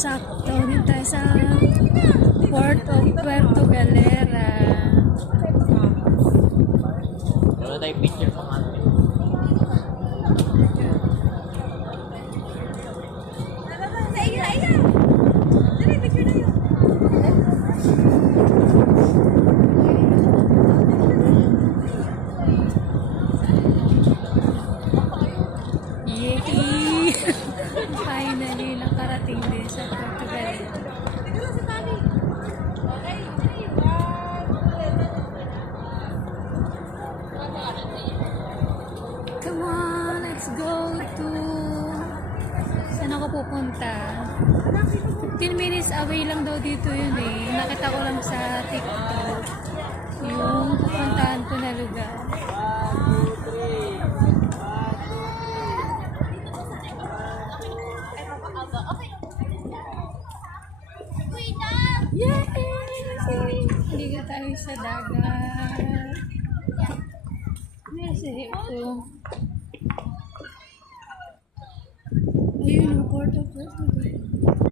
sakto din tayo sa Port of Puerto Galera. Wala tayong picture pa nga. Yay! Finally, nakarating din sa Puerto Galera. Come on, let's go to... Saan ako pupunta? 15 minutes away lang daw dito yun eh. Nakita ko lang sa TikTok yung pupuntahan ko na lugar. Yay! Hindi tayo sa dagat. Yes, ito. Ayun, Port of Puerto Galera.